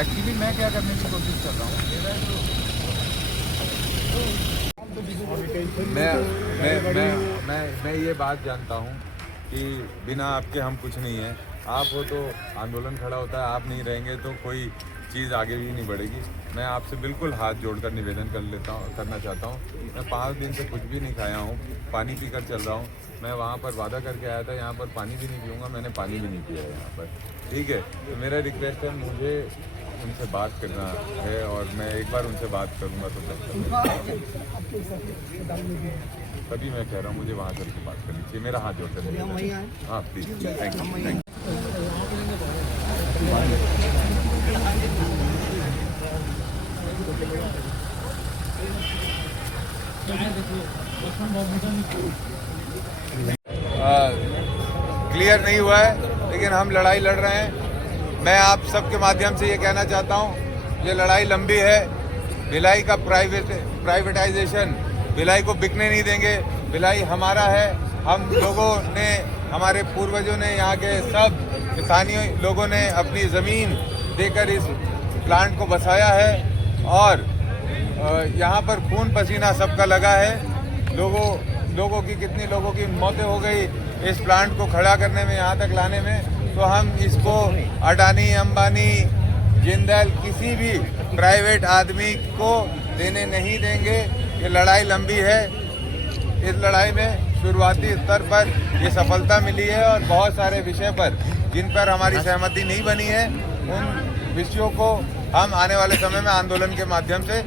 Actually मैं क्या करने की कोशिश कर रहा हूँ, मैं ये बात जानता हूँ कि बिना आपके हम कुछ नहीं है। आप हो तो आंदोलन खड़ा होता है, आप नहीं रहेंगे तो कोई चीज़ आगे भी नहीं बढ़ेगी। मैं आपसे बिल्कुल हाथ जोड़कर निवेदन करना चाहता हूँ। मैं 5 दिन से कुछ भी नहीं खाया हूँ, पानी पीकर चल रहा हूँ। मैं वहाँ पर वादा करके आया था, यहाँ पर पानी भी नहीं पीऊँगा, मैंने पानी भी नहीं पिया है यहाँ पर। ठीक है, तो मेरा रिक्वेस्ट है, मुझे उनसे बात करना है और मैं एक बार उनसे बात करूँगा तो तभी मैं कह रहा हूँ मुझे वहाँ करके बात करनी चाहिए। मेरा हाथ जोड़कर हाँ प्लीज़, थैंक यू। क्लियर नहीं हुआ है, लेकिन हम लड़ाई लड़ रहे हैं। मैं आप सबके माध्यम से ये कहना चाहता हूँ, ये लड़ाई लंबी है। भिलाई का प्राइवेटाइजेशन, भिलाई को बिकने नहीं देंगे। भिलाई हमारा है। हम लोगों ने, हमारे पूर्वजों ने, यहाँ के सब स्थानीय लोगों ने अपनी ज़मीन देकर इस प्लांट को बसाया है और यहाँ पर खून पसीना सबका लगा है। लोगों की कितनी लोगों की मौतें हो गई इस प्लांट को खड़ा करने में, यहाँ तक लाने में। तो हम इसको अडानी, अंबानी, जिंदल, किसी भी प्राइवेट आदमी को देने नहीं देंगे। ये लड़ाई लंबी है। इस लड़ाई में शुरुआती स्तर पर ये सफलता मिली है और बहुत सारे विषय पर जिन पर हमारी सहमति नहीं बनी है, उन विषयों को हम आने वाले समय में आंदोलन के माध्यम से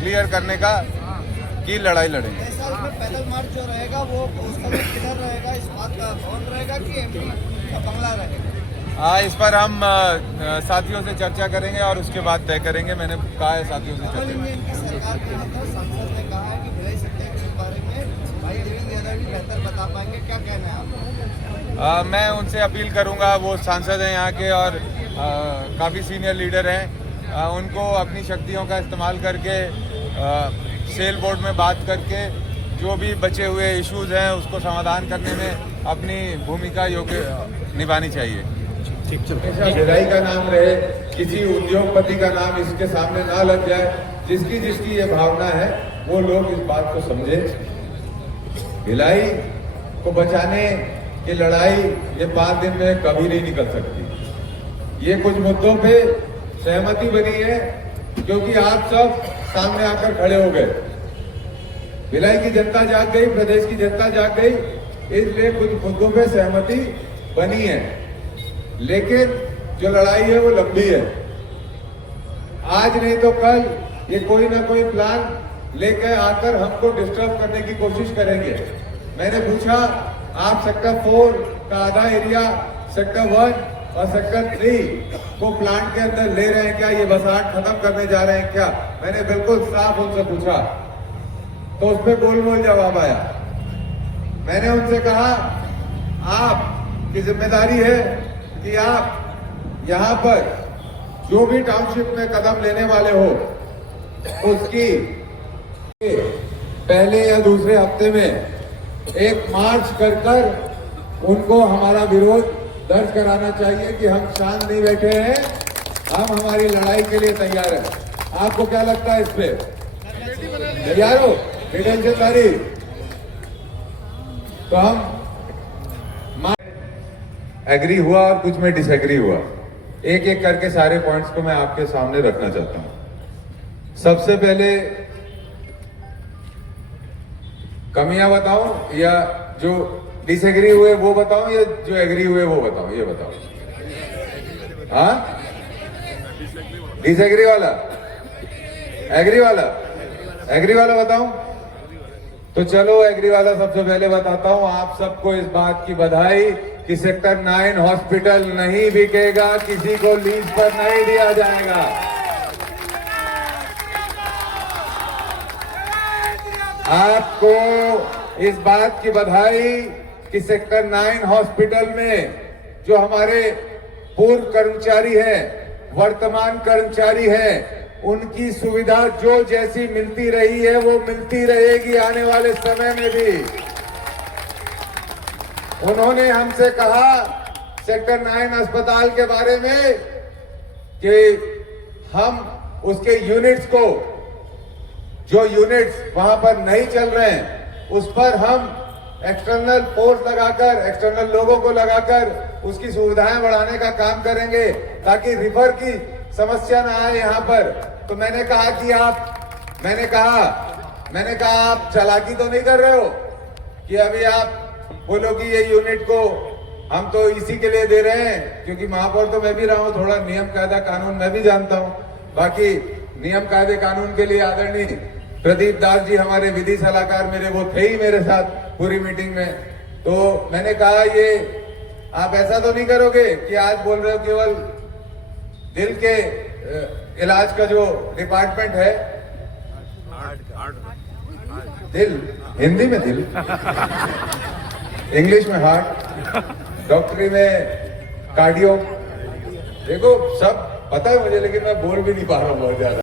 क्लियर करने की लड़ाई लड़ेंगे। पैदल मार्च जो रहेगा वो उसका किधर रहेगा? इस बात का भवन रहेगा कि एमपी का बंगला रहेगा? इस पर हम साथियों से चर्चा करेंगे और उसके बाद तय करेंगे। मैंने कहा है साथियों से चर्चा। सरकार के सांसद ने कहा है कि भिलाई सत्याग्रह के बारे में भाई देवेंद्र यादव भी बेहतर बता पाएंगे, क्या कहना है आप? मैं उनसे अपील करूंगा, वो सांसद हैं यहाँ के और काफ़ी सीनियर लीडर हैं। उनको अपनी शक्तियों का इस्तेमाल करके सेल बोर्ड में बात करके जो भी बचे हुए इश्यूज हैं उसको समाधान करने में अपनी भूमिका निभानी चाहिए। भिलाई का नाम रहे, किसी उद्योगपति का नाम इसके सामने ना लग जाए। जिसकी ये भावना है वो लोग इस बात को समझे। भिलाई को बचाने की लड़ाई ये 5 दिन में कभी नहीं निकल सकती। ये कुछ मुद्दों पे सहमति बनी है क्योंकि आप सब सामने आकर खड़े हो गए। भिलाई की जनता जाग गई, प्रदेश की जनता जाग गई, इसलिए कुछ मुद्दों पे सहमति बनी है। लेकिन जो लड़ाई है वो लंबी है। आज नहीं तो कल ये कोई ना कोई प्लान लेकर आकर हमको डिस्टर्ब करने की कोशिश करेंगे। मैंने पूछा, आप सेक्टर 4 का आधा एरिया, सेक्टर 1 और सेक्टर 3 को प्लांट के अंदर ले रहे हैं क्या? ये बसाहट खत्म करने जा रहे हैं क्या? मैंने बिल्कुल साफ उनसे पूछा तो उस पर गोल जवाब आया। मैंने उनसे कहा, आपकी जिम्मेदारी है कि आप यहाँ पर जो भी टाउनशिप में कदम लेने वाले हो उसकी पहले या दूसरे हफ्ते में एक मार्च कर उनको हमारा विरोध दर्ज कराना चाहिए कि हम शांत नहीं बैठे हैं, हम हमारी लड़ाई के लिए तैयार हैं। आपको क्या लगता है इस पे? तैयार हो? तारीख तो हम एग्री हुआ और कुछ में डिसएग्री हुआ। एक एक करके सारे पॉइंट्स को मैं आपके सामने रखना चाहता हूं। सबसे पहले कमियां बताऊं या जो डिसएग्री हुए वो बताऊं या जो एग्री हुए वो बताऊं? ये बताओ। हाँ, डिसएग्री वाला, एग्री वाला बताऊं? तो चलो एग्री वाला सबसे पहले बताता हूं। आप सबको इस बात की बधाई कि सेक्टर 9 हॉस्पिटल नहीं बिकेगा, किसी को लीज पर नहीं दिया जाएगा। आपको इस बात की बधाई कि सेक्टर 9 हॉस्पिटल में जो हमारे पूर्व कर्मचारी हैं, वर्तमान कर्मचारी हैं, उनकी सुविधा जो जैसी मिलती रही है वो मिलती रहेगी आने वाले समय में भी। उन्होंने हमसे कहा सेक्टर 9 अस्पताल के बारे में कि हम उसके यूनिट्स को, जो यूनिट्स वहां पर नहीं चल रहे हैं, उस पर हम एक्सटर्नल फोर्स लगाकर, एक्सटर्नल लोगों को लगाकर उसकी सुविधाएं बढ़ाने का काम करेंगे ताकि रिफर की समस्या ना आए यहाँ पर। तो मैंने कहा आप चालाकी तो नहीं कर रहे हो कि अभी आप बोलो कि ये यूनिट को हम तो इसी के लिए दे रहे हैं, क्योंकि महापौर तो मैं भी रहा हूं, थोड़ा नियम कायदा कानून मैं भी जानता हूं। बाकी नियम कायदे कानून के लिए आदरणीय प्रदीप दास जी हमारे विधि सलाहकार मेरे, वो थे ही मेरे साथ पूरी मीटिंग में। तो मैंने कहा ये आप ऐसा तो नहीं करोगे कि आज बोल रहे हो केवल दिल के इलाज का जो डिपार्टमेंट है, दिल हिंदी में दिल, इंग्लिश में हार्ट, डॉक्टरी में कार्डियो, देखो सब पता है मुझे, लेकिन मैं बोल भी नहीं पा रहा हूँ बहुत ज्यादा।